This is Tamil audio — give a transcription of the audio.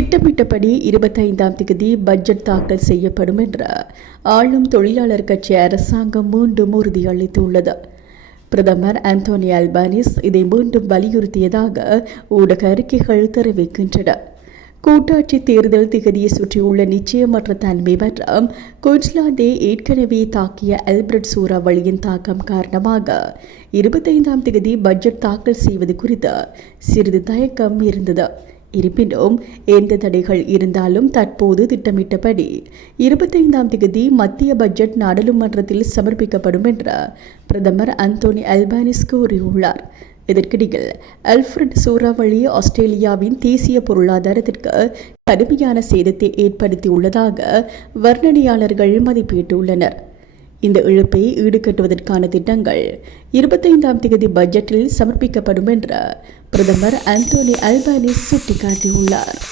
திட்டமிட்டபடி இருபத்தைந்தாம் தேதி பட்ஜெட் தாக்கல் செய்யப்படும் என்ற ஆளும் தொழிலாளர் கட்சி அரசாங்கம் மீண்டும் உறுதியளித்துள்ளது. பிரதமர் அந்தோனி அல்பானிஸ் இதை மீண்டும் வலியுறுத்தியதாக ஊடக அறிக்கைகள் தெரிவிக்கின்றன. கூட்டாட்சி தேர்தல் திகதியை சுற்றியுள்ள நிச்சயமற்ற தன்மை மற்றும் குஜ்லாந்தை ஏற்கனவே தாக்கிய அல்பிரட் சூறாவளியின் தாக்கம் காரணமாக இருபத்தைந்தாம் தேதி பட்ஜெட் தாக்கல் செய்வது குறித்து சிறிது தயக்கம் இருந்தது. இருப்பினும் எந்த தடைகள் இருந்தாலும் தற்போது திட்டமிட்டபடி இருபத்தைந்தாம் தேதி மத்திய பட்ஜெட் நாடாளுமன்றத்தில் சமர்ப்பிக்கப்படும் என்று பிரதமர் அந்தோனி அல்பானிஸ் கூறியுள்ளார். இதற்கிடையில் அல்ஃபிரட் சூறாவளி ஆஸ்திரேலியாவின் தேசிய பொருளாதாரத்திற்கு கடுமையான சேதத்தை ஏற்படுத்தியுள்ளதாக வர்ணனையாளர்கள் மதிப்பிட்டுள்ளனர். இந்த இழப்பை ஈடுகட்டுவதற்கான திட்டங்கள் இருபத்தைந்தாம் தேதி பட்ஜெட்டில் சமர்ப்பிக்கப்படும் என்று பிரதமர் அந்தோனி அல்பானிஸ் சுட்டிக்காட்டியுள்ளார்.